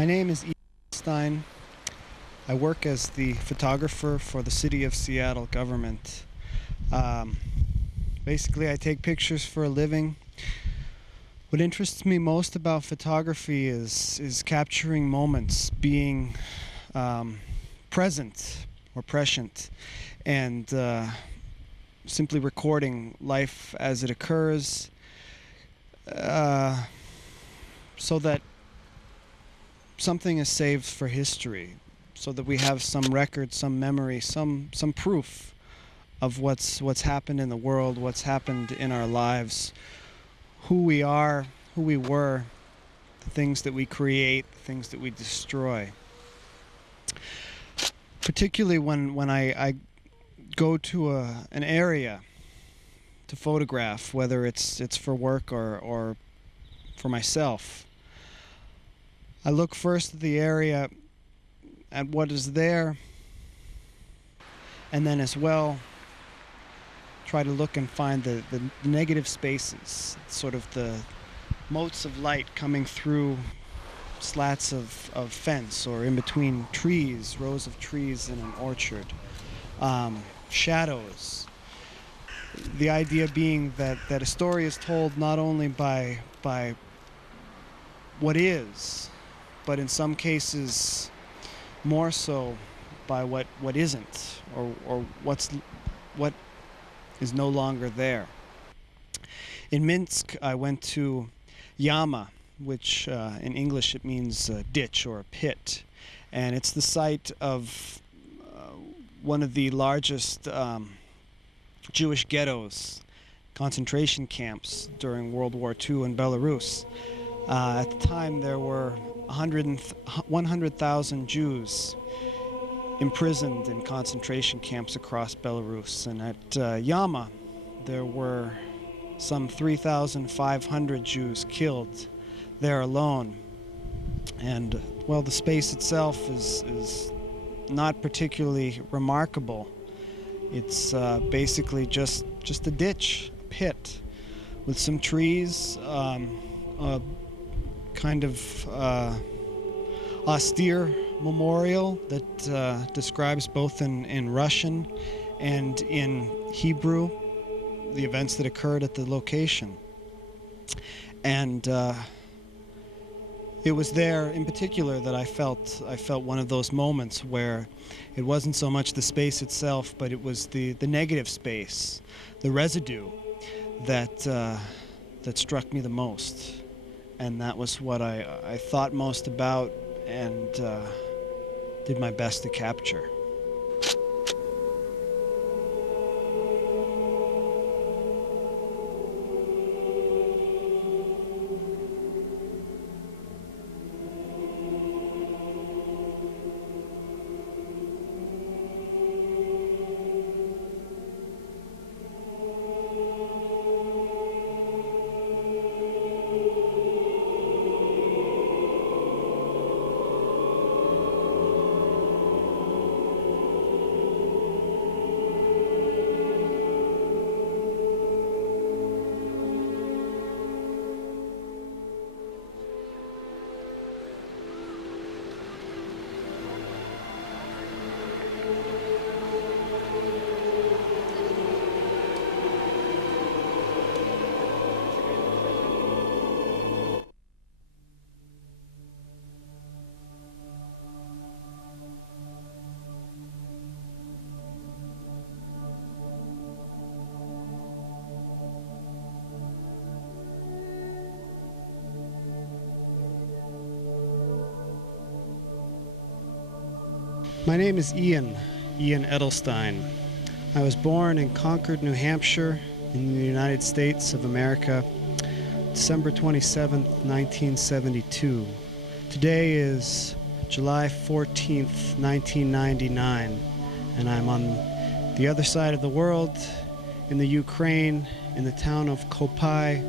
My name is Ian Stein. I work as the photographer for the City of Seattle government. Um, Basically, I take pictures for a living. What interests me most about photography is capturing moments, being present or prescient, and simply recording life as it occurs, so that something is saved for history, so that we have some record, some memory, some proof of what's happened in the world, what's happened in our lives, who we are, who we were, the things that we create, the things that we destroy. Particularly when I go to an area to photograph, whether it's for work or for myself. I look first at the area, at what is there, and then as well try to look and find the negative spaces, sort of the motes of light coming through slats of fence or in between trees, rows of trees in an orchard, shadows. The idea being that a story is told not only by what is, but in some cases more so by what isn't, or what is no longer there. In Minsk, I went to Yama, which in English it means ditch or a pit, and it's the site of one of the largest Jewish ghettos, concentration camps during World War II in Belarus. At the time, there were 100,000 Jews imprisoned in concentration camps across Belarus. And at Yama, there were some 3,500 Jews killed there alone. And, well, the space itself is not particularly remarkable. It's basically just a ditch, a pit, with some trees, a kind of austere memorial that describes both in Russian and in Hebrew the events that occurred at the location. And it was there in particular that I felt one of those moments where it wasn't so much the space itself, but it was the negative space, the residue that struck me the most. And that was what I thought most about and did my best to capture. My name is Ian Edelstein. I was born in Concord, New Hampshire, in the United States of America, December 27th, 1972. Today is July 14th, 1999, and I'm on the other side of the world, in the Ukraine, in the town of Kopai,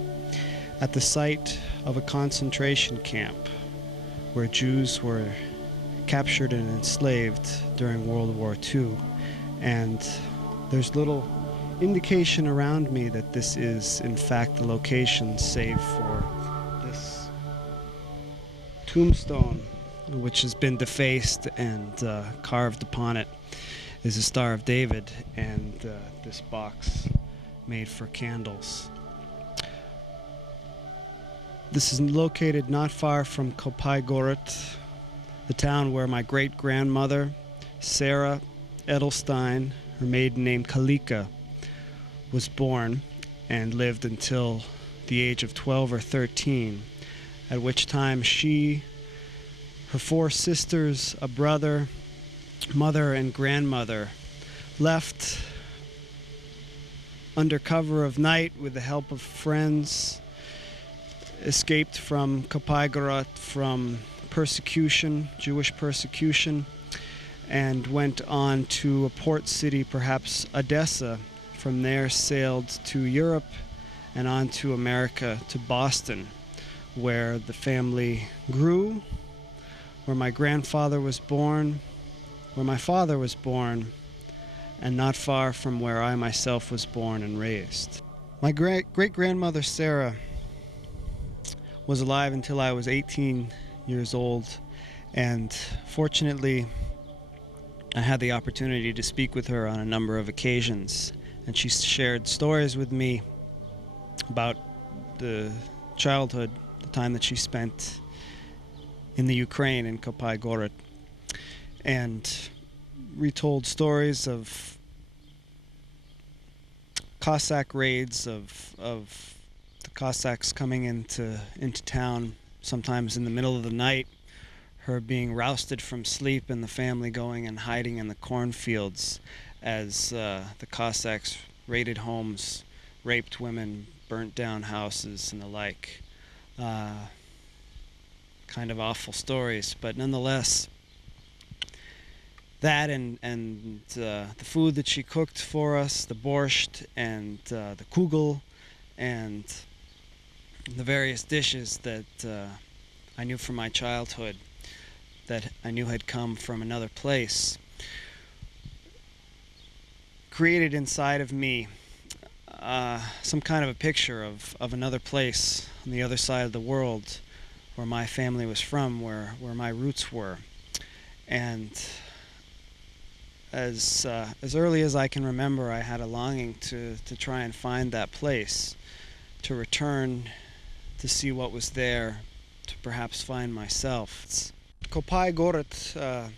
at the site of a concentration camp where Jews were captured and enslaved during World War II. And there's little indication around me that this is in fact the location, save for this tombstone which has been defaced, and carved upon it is a Star of David, and this box made for candles. This is located not far from Kopaigorod, the town where my great-grandmother, Sarah Edelstein, her maiden name Kalika, was born and lived until the age of 12 or 13, at which time she, her 4 sisters, a brother, mother, and grandmother left under cover of night with the help of friends, escaped from Kopaigorod from persecution, Jewish persecution, and went on to a port city, perhaps Odessa. From there sailed to Europe and on to America, to Boston, where the family grew, where my grandfather was born, where my father was born, and not far from where I myself was born and raised. My great-grandmother Sarah was alive until I was 18 years old, and fortunately I had the opportunity to speak with her on a number of occasions, and she shared stories with me about the childhood, the time that she spent in the Ukraine, in Kopaigorod, and retold stories of Cossack raids, of the Cossacks coming into town, sometimes in the middle of the night, her being rousted from sleep and the family going and hiding in the cornfields as the Cossacks raided homes, raped women, burnt down houses, and the like. Kind of awful stories, but nonetheless, that and the food that she cooked for us, the borscht and the kugel, and the various dishes that I knew from my childhood, that I knew had come from another place, created inside of me some kind of a picture of another place on the other side of the world, where my family was from, where my roots were. And as early as I can remember, I had a longing to try and find that place, to return, to see what was there, to perhaps find myself. It's Kopaigorod,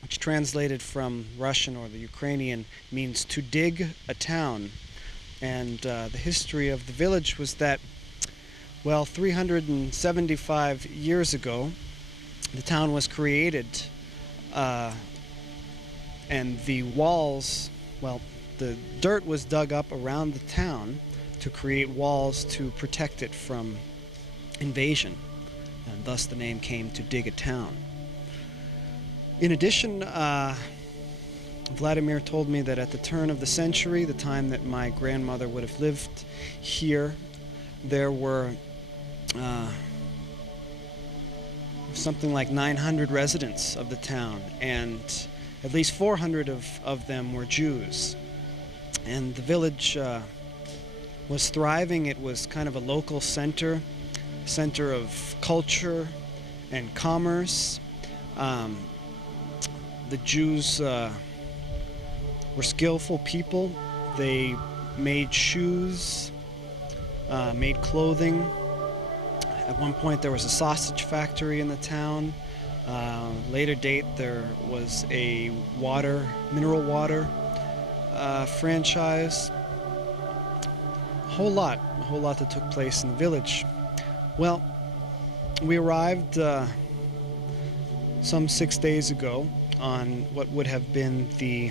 which translated from Russian or the Ukrainian means to dig a town. And the history of the village was that, well, 375 years ago, the town was created, and the walls, well, the dirt was dug up around the town to create walls to protect it from invasion, and thus the name came to dig a town. In addition, Vladimir told me that at the turn of the century, the time that my grandmother would have lived here, there were something like 900 residents of the town, and at least 400 of them were Jews. And the village was thriving. It was kind of a local center of culture and commerce. The Jews were skillful people. They made shoes, made clothing. At one point there was a sausage factory in the town. Later date there was a mineral water franchise. A whole lot that took place in the village. Well, we arrived some 6 days ago on what would have been the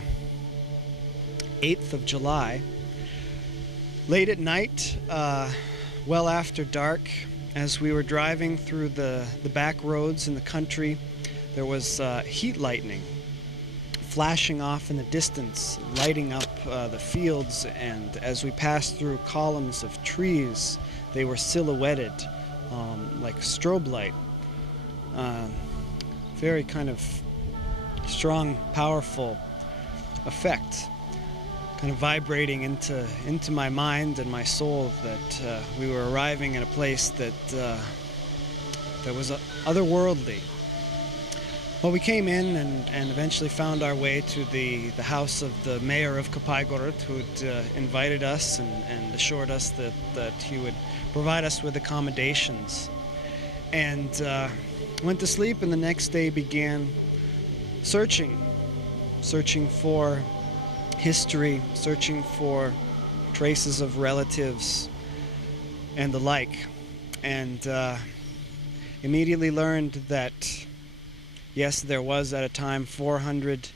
8th of July. Late at night, well after dark, as we were driving through the back roads in the country, there was heat lightning flashing off in the distance, lighting up the fields, and as we passed through columns of trees, they were silhouetted like strobe light. Very kind of strong, powerful effect, kind of vibrating into my mind and my soul that we were arriving in a place that was otherworldly. Well, we came in and eventually found our way to the house of the mayor of Kopaigorod, who'd invited us and assured us that he would provide us with accommodations. And went to sleep, and the next day began searching for history, searching for traces of relatives and the like. And immediately learned that yes, there was at a time 400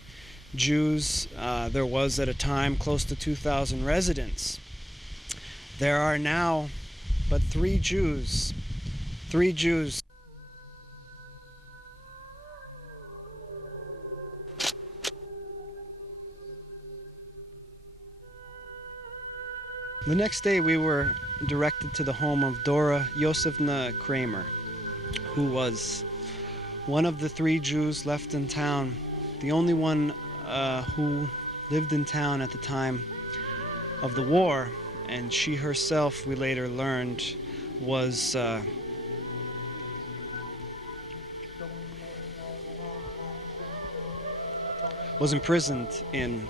Jews. There was at a time close to 2,000 residents. There are now but 3 Jews. 3 Jews. The next day we were directed to the home of Dora Yosefna Kramer, who was one of the 3 Jews left in town, the only one who lived in town at the time of the war, and she herself, we later learned, was imprisoned in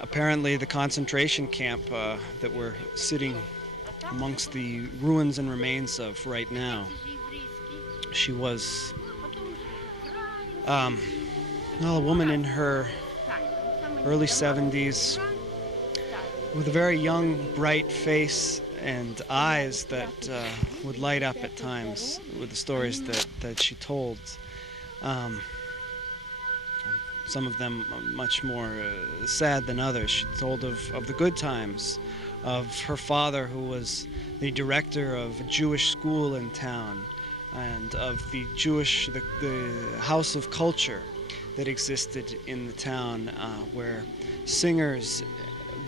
apparently the concentration camp that we're sitting amongst the ruins and remains of right now. She was a woman in her early 70s with a very young, bright face and eyes that would light up at times with the stories that she told. Some of them much more sad than others. She told of the good times, of her father, who was the director of a Jewish school in town, and of the house of culture that existed in the town, where singers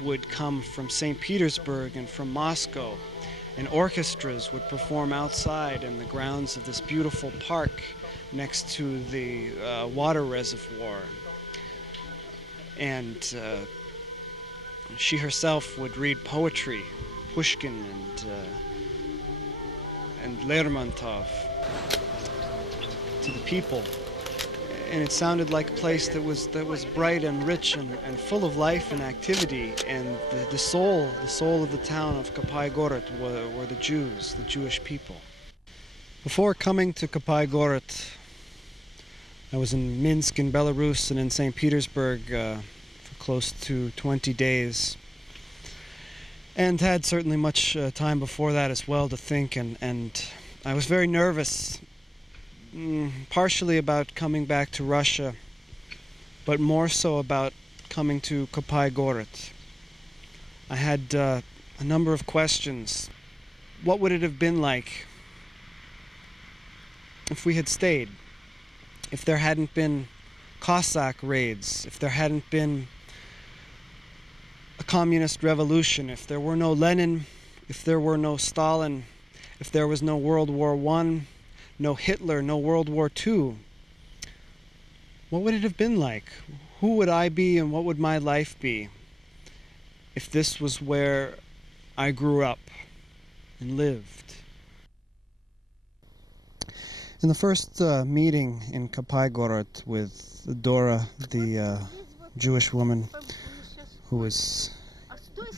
would come from St. Petersburg and from Moscow, and orchestras would perform outside in the grounds of this beautiful park next to the water reservoir. And she herself would read poetry, Pushkin and Lermontov, to the people. And it sounded like a place that was bright and rich and full of life and activity. And the soul of the town of Kopaigorod were the Jews, the Jewish people. Before coming to Kopaigorod, I was in Minsk in Belarus and in St. Petersburg for close to 20 days. And had certainly much time before that as well to think, and I was very nervous, partially about coming back to Russia, but more so about coming to Kopaigorod. I had a number of questions. What would it have been like if we had stayed? If there hadn't been Cossack raids, if there hadn't been a communist revolution, if there were no Lenin, if there were no Stalin, if there was no World War I, no Hitler, no World War II, what would it have been like? Who would I be and what would my life be if this was where I grew up and lived? In the first meeting in Kopaigorod with Dora, the Jewish woman who was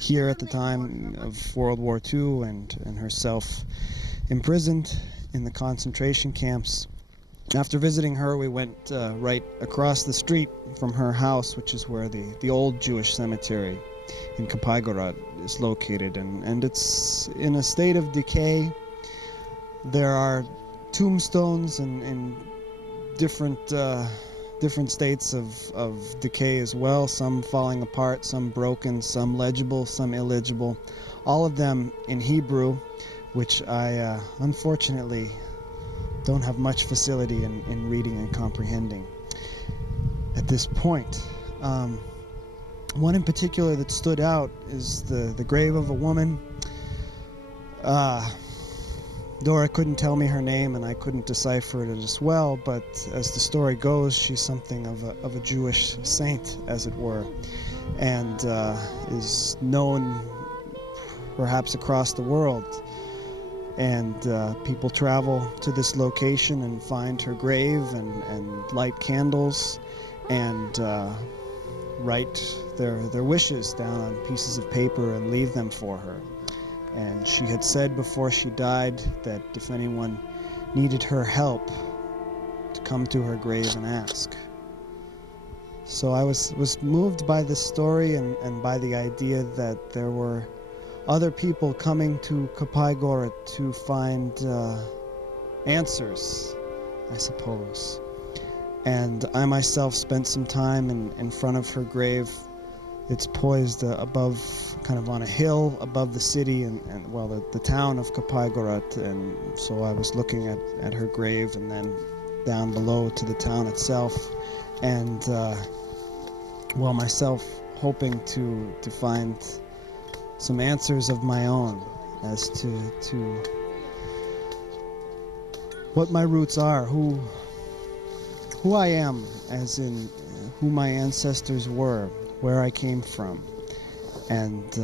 here at the time of World War II and herself imprisoned in the concentration camps. After visiting her, we went right across the street from her house, which is where the old Jewish cemetery in Kopaigorod is located, and it's in a state of decay. There are tombstones in different states of decay as well, some falling apart, some broken, some legible, some illegible, all of them in Hebrew, which I unfortunately don't have much facility in reading and comprehending at this point. One in particular that stood out is the grave of a woman. Dora couldn't tell me her name, and I couldn't decipher it as well, but as the story goes, she's something of a Jewish saint, as it were, and is known perhaps across the world. and people travel to this location and find her grave and light candles and write their wishes down on pieces of paper and leave them for her. And she had said before she died that if anyone needed her help, to come to her grave and ask. So I was moved by this story and by the idea that there were other people coming to Kopaigorod to find answers, I suppose. And I myself spent some time in front of her grave. It's poised above, kind of on a hill above the city and the town of Kopaigorod. And so I was looking at her grave and then down below to the town itself. And, myself hoping to find some answers of my own as to what my roots are, who I am, as in who my ancestors were, where I came from. And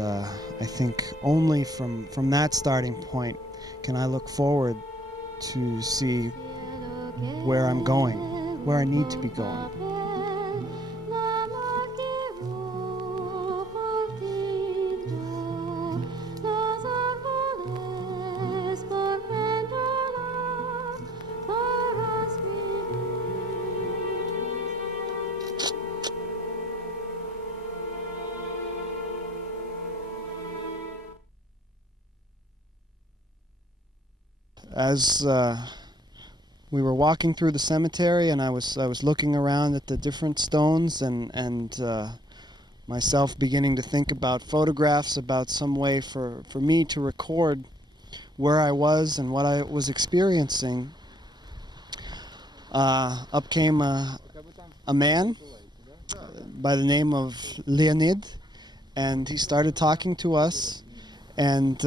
I think only from that starting point can I look forward to see where I'm going, where I need to be going. As we were walking through the cemetery, and I was looking around at the different stones, and myself beginning to think about photographs, about some way for me to record where I was and what I was experiencing. Up came a man by the name of Leonid, and he started talking to us, and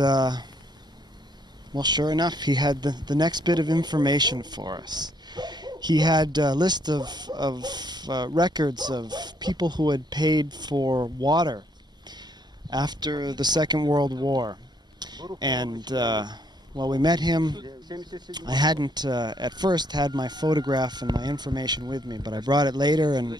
sure enough, he had the next bit of information for us. He had a list of records of people who had paid for water after the Second World War. And we met him. I hadn't at first had my photograph and my information with me, but I brought it later, and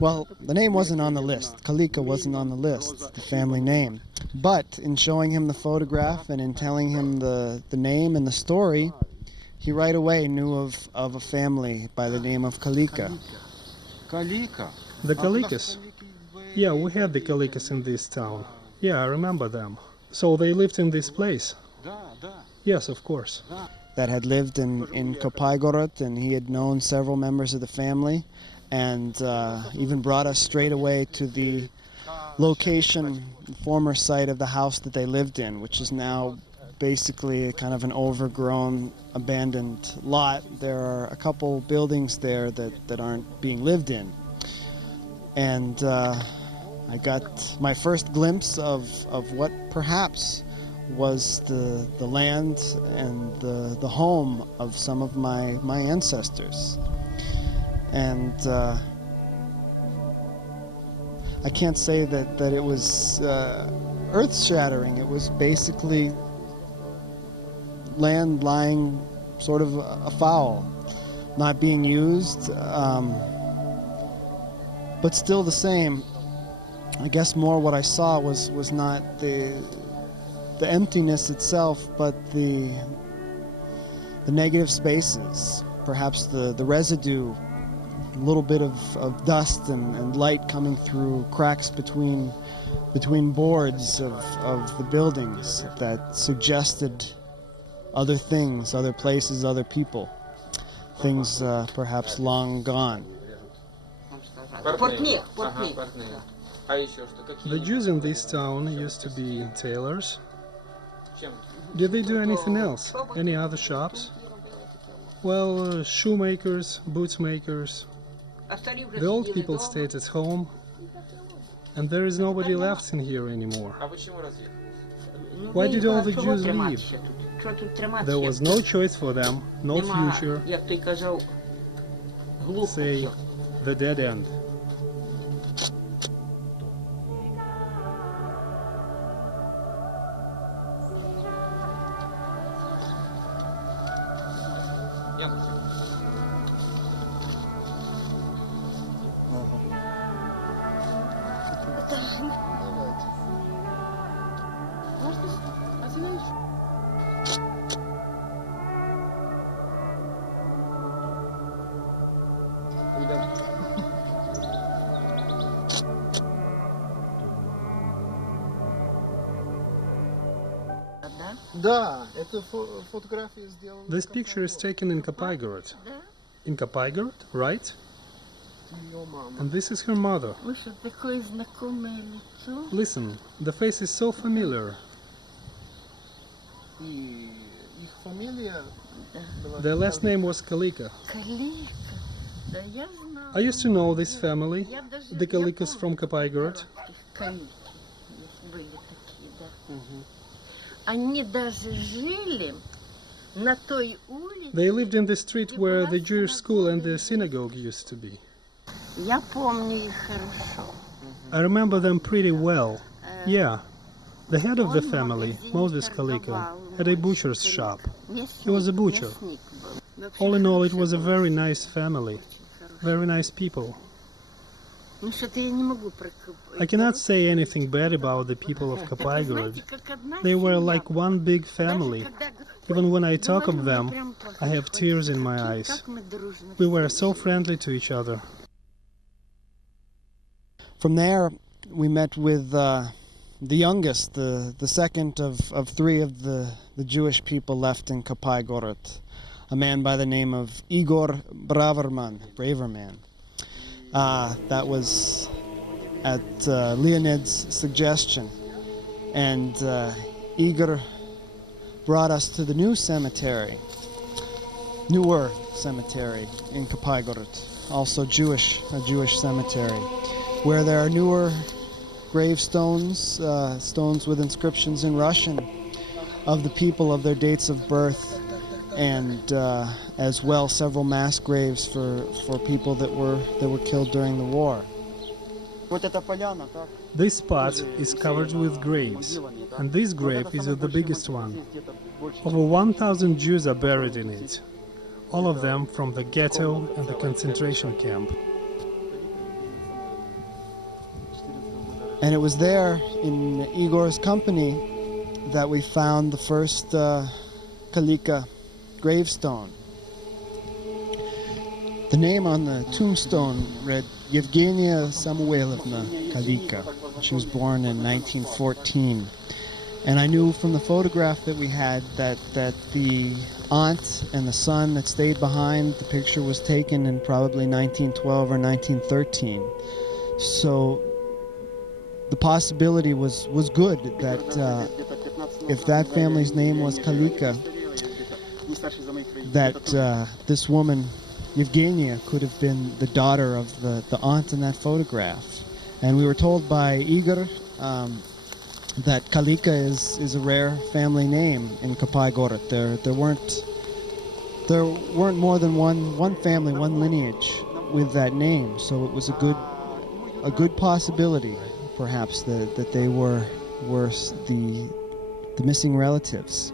the name wasn't on the list. Kalika wasn't on the list, the family name. But in showing him the photograph and in telling him the name and the story, he right away knew of a family by the name of Kalika. Kalika? The Kalikas? Yeah, we had the Kalikas in this town. Yeah, I remember them. So they lived in this place? Yes, of course. That had lived in Kopaigorod, and he had known several members of the family, and even brought us straight away to the location, former site of the house that they lived in, which is now basically kind of an overgrown, abandoned lot. There are a couple buildings there that aren't being lived in. And I got my first glimpse of what perhaps was the land and the home of some of my ancestors. And I can't say that it was earth-shattering. It was basically land lying sort of afoul, not being used, but still the same. I guess more what I saw was not the emptiness itself, but the negative spaces, perhaps the residue, a little bit of dust and light coming through cracks between boards of the buildings that suggested other things, other places, other people, things perhaps long gone. The Jews in this town used to be tailors. Did they do anything else? Any other shops? Well, shoemakers, bootsmakers. The old people stayed at home, and there is nobody left in here anymore. Why did all the Jews leave? There was no choice for them, no future. Say, the dead end. Да, эту фотографию сделал. This picture is taken in Kopaigorod. In Kopaigorod, right? Ее мама. And this is her mother. Слушай, такое знакомое лицо. Listen, the face is so familiar. И их фамилия была. Their last name was Kalika. Калика. Да я знаю. I used to know this family, Я даже the Kalikas from Kopaigorod. Калики. Были такие, да. Они даже жили на той улице. They lived in the street where the Jewish school and the synagogue used to be. Я помню их хорошо. I remember them pretty well. Yeah. The head of the family, Moses Kalika, had a butcher's shop. He was a butcher. All in all, it was a very nice family. Very nice people. Ну что-то я не могу I cannot say anything bad about the people of Kopaigorod. They were like one big family. Even when I talk of them, I have tears in my eyes. We were so friendly to each other. From there, we met with the youngest, the second of three of the Jewish people left in Kopaigorod, a man by the name of Igor Braverman. That was at Leonid's suggestion, and Igor brought us to the newer cemetery in Kopaigorod, also a Jewish cemetery, where there are newer gravestones, stones with inscriptions in Russian of the people, of their dates of birth, and as well several mass graves for people that were killed during the war. This spot is covered with graves, and this grave is the biggest one. Over 1,000 Jews are buried in it, all of them from the ghetto and the concentration camp. And it was there, in Igor's company, that we found the first Kalika gravestone. The name on the tombstone read Yevgenia Samuelovna Kalika. She was born in 1914. And I knew from the photograph that we had that the aunt and the son that stayed behind, the picture was taken in probably 1912 or 1913. So the possibility was good that if that family's name was Kalika, that this woman, Yevgenia, could have been the daughter of the aunt in that photograph. And we were told by Igor that Kalika is a rare family name in Kopaigorod. There weren't more than one family, one lineage with that name. So it was a good possibility, perhaps, that they were the missing relatives.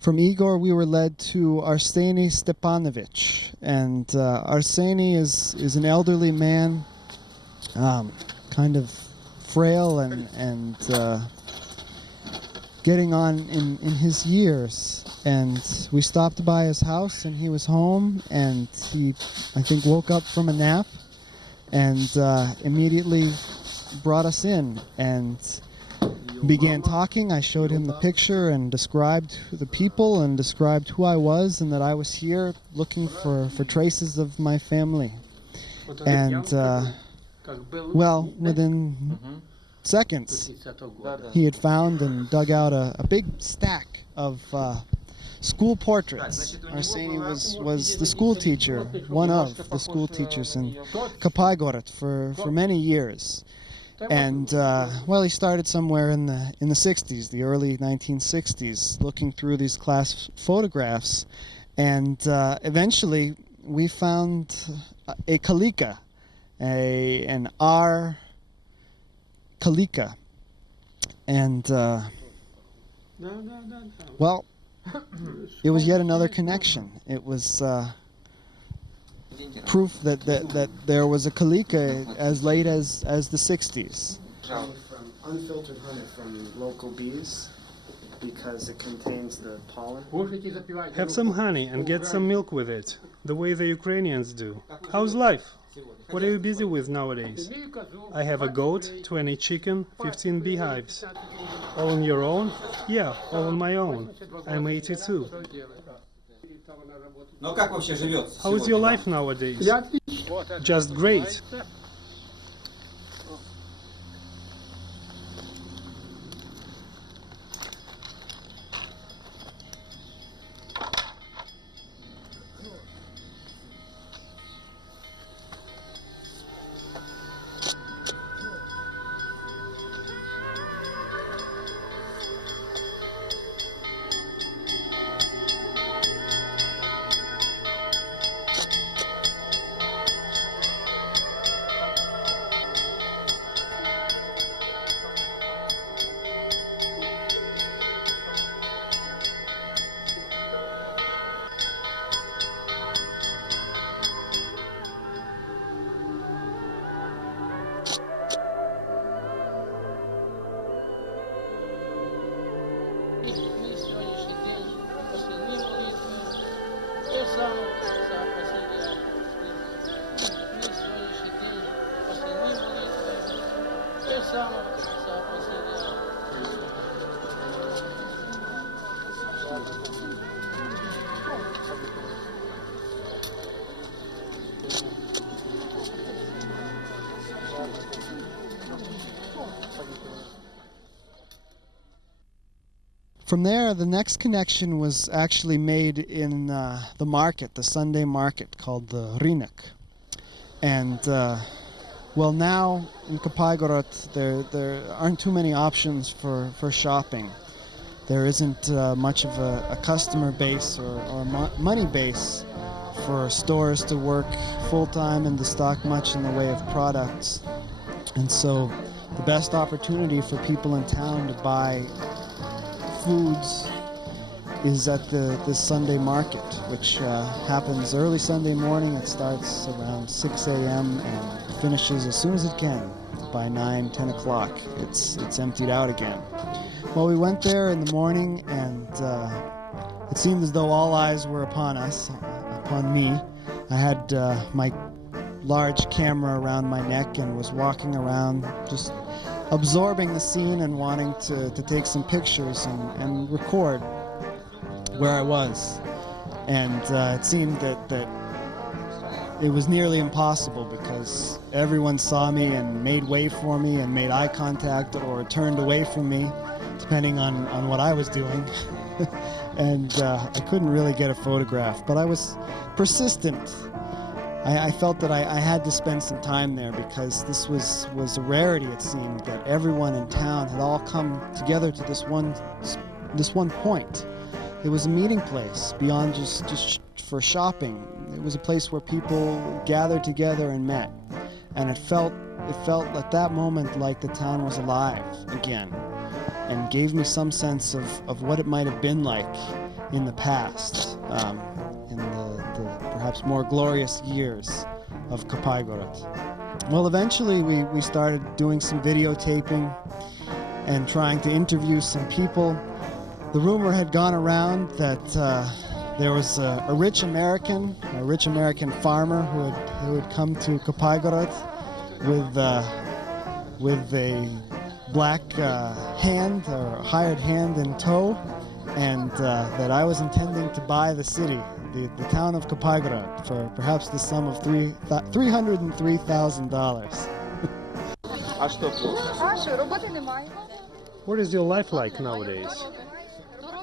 From Igor, we were led to Arseny Stepanovich, and Arseny is an elderly man, kind of frail and getting on in his years. And we stopped by his house, and he was home, and he, I think, woke up from a nap, and immediately brought us in and began talking. I showed him the picture and described the people and described who I was and that I was here looking for traces of my family. And, well, within seconds, he had found and dug out a big stack of school portraits. Arseny was the school teacher, one of the school teachers in Kopaigorod for many years. And well, he started somewhere in the 60s, the early 1960s, looking through these class photographs, and eventually we found a Kalika, an R Kalika, and well, it was yet another connection. It was proof that there was a Kalika as late as the 60s. From unfiltered honey from local bees because it contains the pollen. Have some honey and get some milk with it, the way the Ukrainians do. How's life? What are you busy with nowadays? I have a goat, 20 chicken, 15 beehives. All on your own? Yeah, all on my own. I'm 82. How is your life nowadays? Just great. From there, the next connection was actually made in the market, the Sunday market called the Rynek. And well, now in Kopaigorod, there aren't too many options for shopping. There isn't much of a customer base or money base for stores to work full-time and to stock much in the way of products. And so the best opportunity for people in town to buy foods is at this Sunday market, which happens early Sunday morning. It starts around 6 a.m. and finishes as soon as it can by 9, 10 o'clock. It's emptied out again. Well, we went there in the morning, and it seemed as though all eyes were upon us, upon me. I had my large camera around my neck and was walking around just absorbing the scene and wanting to take some pictures and record where I was. And it seemed that it was nearly impossible because everyone saw me and made way for me and made eye contact or turned away from me, depending on what I was doing. And I couldn't really get a photograph, but I was persistent. I felt that I had to spend some time there because this was a rarity, it seemed, that everyone in town had all come together to this one point. It was a meeting place beyond just for shopping. It was a place where people gathered together and met. And it felt at that moment like the town was alive again and gave me some sense of what it might have been like in the past, in the perhaps more glorious years of Kopaigorod. Well, eventually we started doing some videotaping and trying to interview some people. The rumor had gone around that there was a rich American farmer who had come to Kopaigorod with a black hand or hired hand in tow, and that I was intending to buy the city, the town of Kopaigorod, for perhaps the sum of $303,000. What is your life like nowadays?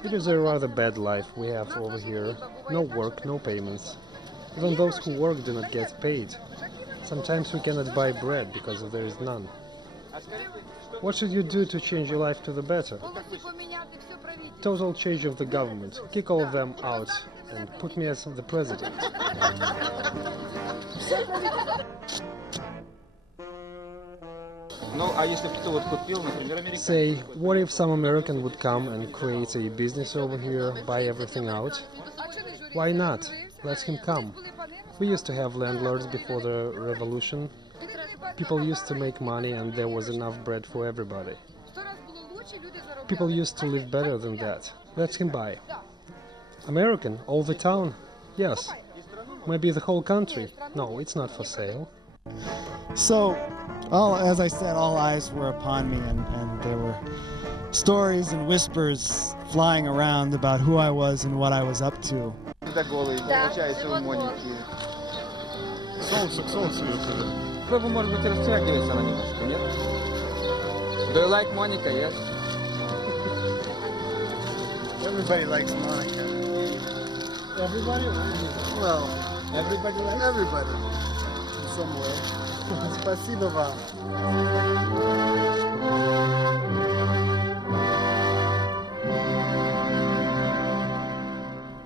It is a rather bad life we have over here. No work, no payments. Even those who work do not get paid. Sometimes we cannot buy bread because there is none. What should you do to change your life to the better? Total change of the government. Kick all of them out and put me as the president. Say, what if some American would come and create a business over here, buy everything out? Why not? Let him come. We used to have landlords before the revolution. People used to make money and there was enough bread for everybody. People used to live better than that. Let him buy. American, all the town? Yes. Maybe the whole country? No, it's not for sale. So, as I said, all eyes were upon me, and there were stories and whispers flying around about who I was and what I was up to. Получается у Моники. Соус ее туда. Попробуй, может быть, растягивается она немножко, нет? Do you like Monica, yes? Everybody likes Monica. Everybody? Well, Everybody likes? everybody. Somewhere. Спасибо вам.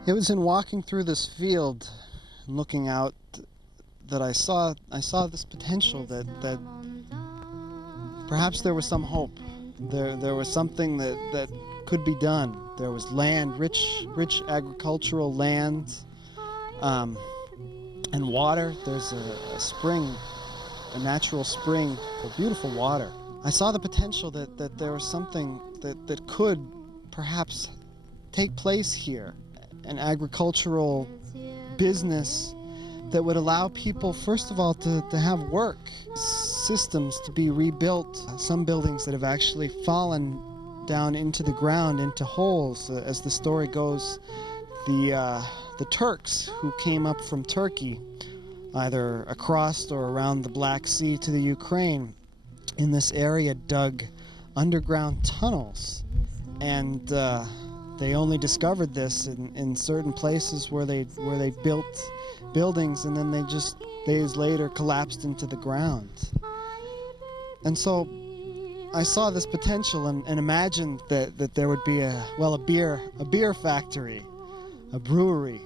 It was in walking through this field and looking out that I saw this potential that perhaps there was some hope. There was something that could be done. There was land, rich agricultural land, and water. There's a spring, a natural spring of beautiful water. I saw the potential that there was something that could perhaps take place here, an agricultural business that would allow people, first of all, to have work, systems to be rebuilt, some buildings that have actually fallen down into the ground, into holes. As the story goes, the Turks who came up from Turkey, either across or around the Black Sea to the Ukraine, in this area dug underground tunnels, and they only discovered this in certain places where they built buildings, and then they just days later collapsed into the ground. And so I saw this potential and imagined that there would be a beer factory, a brewery,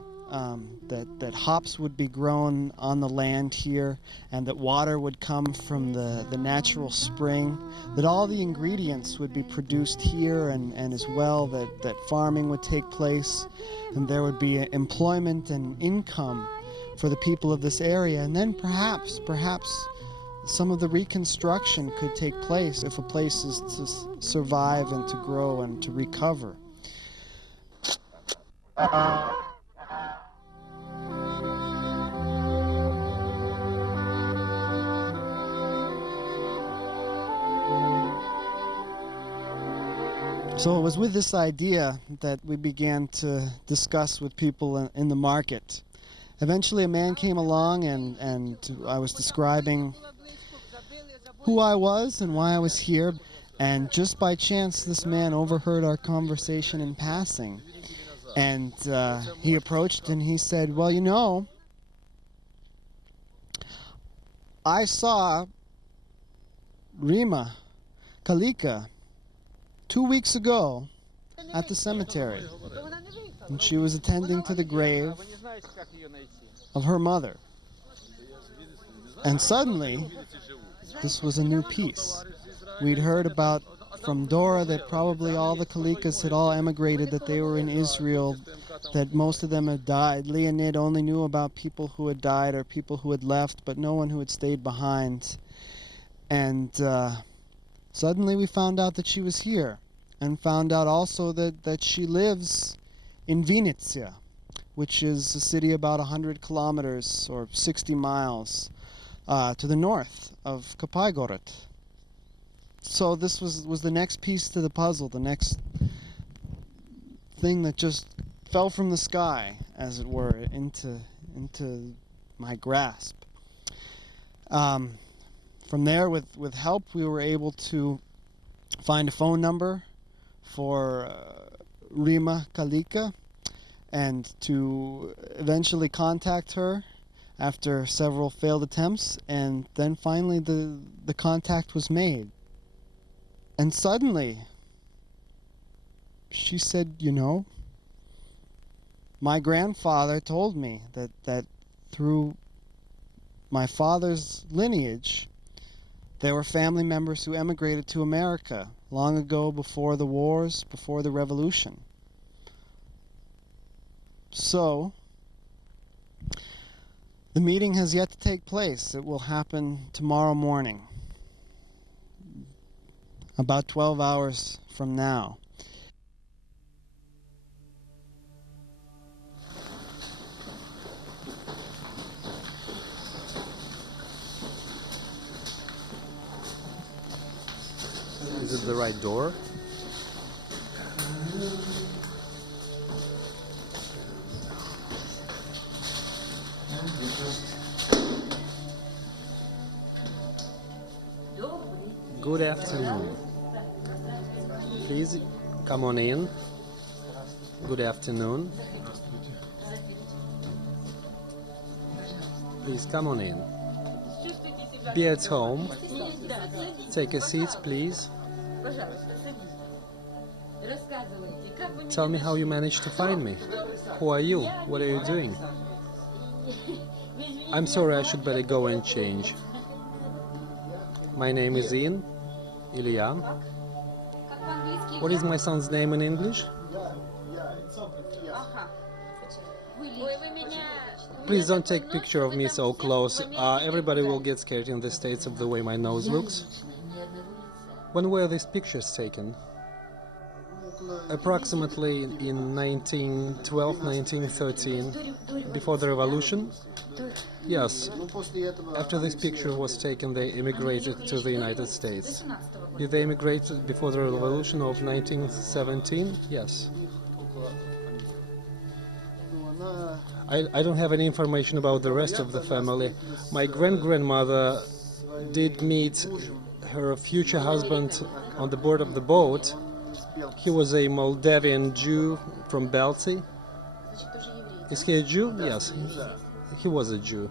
that hops would be grown on the land here, and that water would come from the natural spring, that all the ingredients would be produced here, and as well that farming would take place, and there would be employment and income for the people of this area, and then perhaps some of the reconstruction could take place if a place is to survive and to grow and to recover. So it was with this idea that we began to discuss with people in the market. Eventually a man came along, and I was describing who I was and why I was here, and just by chance this man overheard our conversation in passing, and he approached and he said, "Well, you know, I saw Rima Kalika 2 weeks ago at the cemetery, and she was attending to the grave of her mother. And suddenly, this was a new piece. We'd heard about from Dora that probably all the Kalikas had all emigrated, that they were in Israel, that most of them had died. Leonid only knew about people who had died or people who had left, but no one who had stayed behind. And suddenly we found out that she was here, and found out also that she lives in Vinnytsia, which is a city about 100 kilometers or 60 miles to the north of Kopaigorod. So this was the next piece to the puzzle, the next thing that just fell from the sky, as it were, into my grasp. From there, with help, we were able to find a phone number for Rima Kalika, and to eventually contact her after several failed attempts, and then finally the contact was made. And suddenly she said, "You know, my grandfather told me that through my father's lineage there were family members who emigrated to America long ago, before the wars, before the revolution. So the meeting has yet to take place. It will happen tomorrow morning, about 12 hours from now." Is it the right door? Good afternoon. Please come on in. Good afternoon. Please come on in. Be at home. Take a seat, please. Tell me how you managed to find me. Who are you? What are you doing? I'm sorry, I should better go and change. My name is Ian. Ilya. What is my son's name in English? Please don't take picture of me so close. Everybody will get scared in the States of the way my nose looks. When were these pictures taken? Approximately in 1912, 1913, before the revolution? Yes. After this picture was taken, they immigrated to the United States. Did they immigrate before the revolution of 1917? Yes. I don't have any information about the rest of the family. My grand-grandmother did meet her future husband on the board of the boat. He was a Moldavian Jew from Balti. Is he a Jew? Yes, he was a Jew.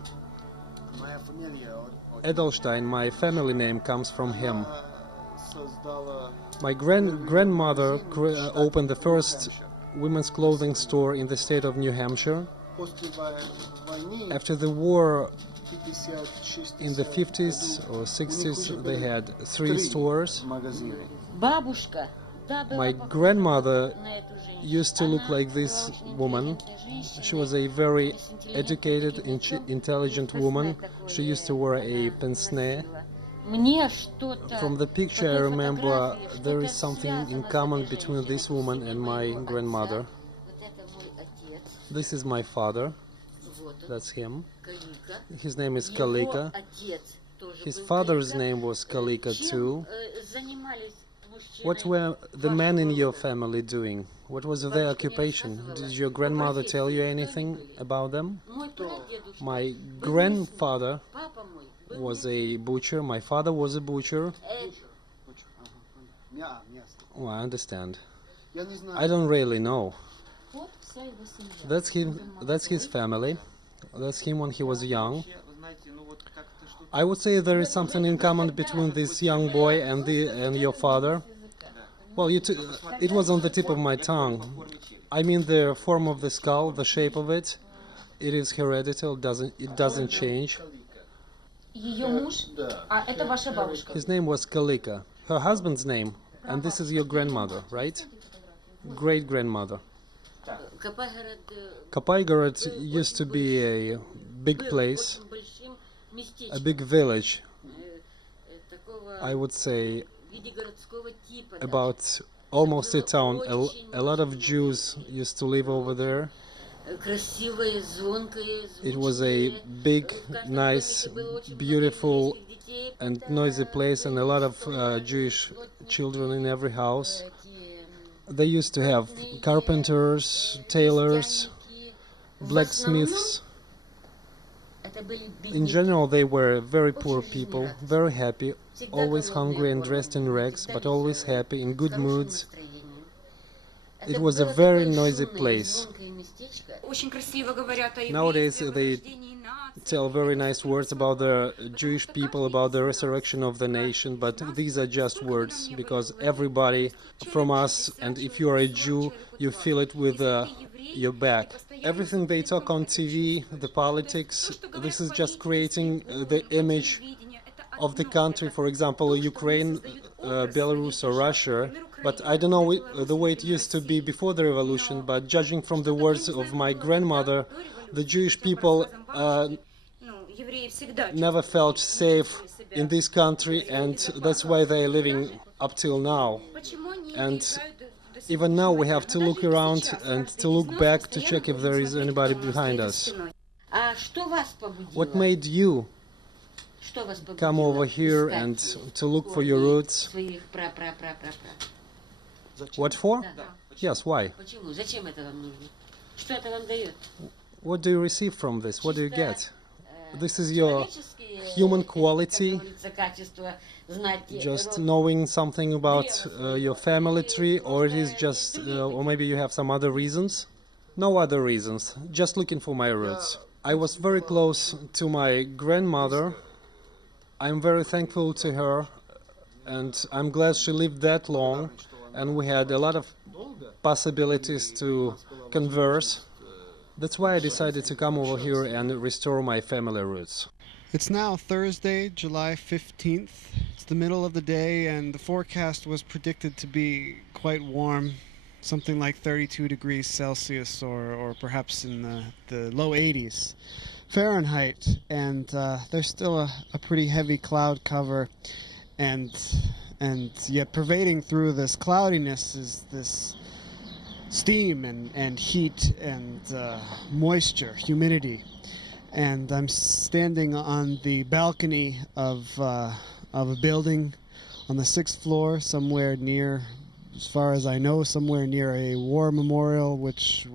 Edelstein, my family name, comes from him. My grandmother opened the first women's clothing store in the state of New Hampshire. After the war, in the 50s or 60s, they had 3 stores. My grandmother used to look like this woman. She was a very educated, intelligent woman. She used to wear a pince-nez. From the picture I remember there is something in common between this woman and my grandmother. This is my father. That's him. His name is Kalika. His father's name was Kalika too. What were the men in your family doing? What was their occupation? Did your grandmother tell you anything about them? My grandfather was a butcher. My father was a butcher. Oh, I understand. I don't really know. That's him. That's his family. That's him when he was young. I would say there is something in common between this young boy and your father. Well, it was on the tip of my tongue. I mean the form of the skull, the shape of it. It is hereditary. It doesn't change. His name was Kalika. Her husband's name, and this is your grandmother, right? Great-grandmother. Kopaigorod used to be a big place, a big village. I would say about almost a town. A lot of Jews used to live over there. It was a big, nice, beautiful and noisy place, and a lot of Jewish children in every house. They used to have carpenters, tailors, blacksmiths. In general, they were very poor people, very happy, always hungry and dressed in rags, but always happy, in good moods. It was a very noisy place. Nowadays, they tell very nice words about the Jewish people, about the resurrection of the nation, but these are just words, because everybody from us, and if you are a Jew, you feel it with your back. Everything they talk on TV, the politics, this is just creating the image of the country, for example, Ukraine, Belarus or Russia. But I don't know the way it used to be before the revolution, but judging from the words of my grandmother, the Jewish people never felt safe in this country, and that's why they are living up till now. And even now we have to look around and to look back to check if there is anybody behind us. What made you Что вас come over here искать and to look for your roots. своих What for? Да. Yes, why? Почему? Зачем это вам нужно? Что это вам дает? What do you receive from this? What do you get? This is your Человеческие, human quality, как говорится, качества, знать just род. knowing something about your family tree, or it is just, or maybe you have some other reasons? No other reasons, just looking for my roots. I was very close to my grandmother. I'm very thankful to her, and I'm glad she lived that long, and we had a lot of possibilities to converse. That's why I decided to come over here and restore my family roots. It's now Thursday, July 15th. It's the middle of the day, and the forecast was predicted to be quite warm, something like 32 degrees Celsius, or perhaps in the low 80s Fahrenheit. And there's still a pretty heavy cloud cover, and yet pervading through this cloudiness is this steam and heat and moisture, humidity. And I'm standing on the balcony of a building on the 6th floor, somewhere near, as far as I know, somewhere near a war memorial, which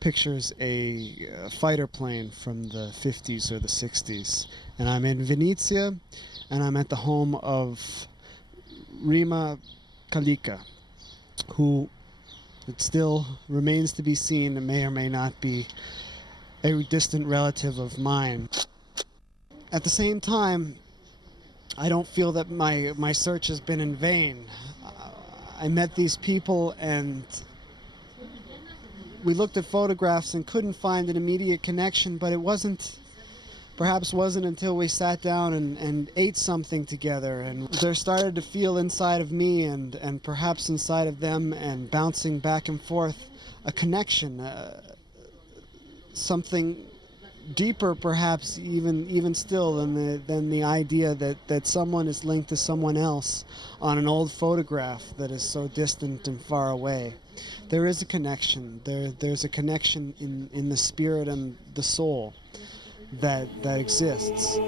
pictures a fighter plane from the 50s or the 60s. And I'm in Venezia, and I'm at the home of Rima Kalika, who it still remains to be seen and may or may not be a distant relative of mine. At the same time, I don't feel that my search has been in vain. I met these people and we looked at photographs and couldn't find an immediate connection, but perhaps wasn't until we sat down and ate something together, and there started to feel inside of me and perhaps inside of them, and bouncing back and forth, a connection, something deeper perhaps even still than the idea that someone is linked to someone else on an old photograph that is so distant and far away. There is a connection. There's a connection in the spirit and the soul that exists.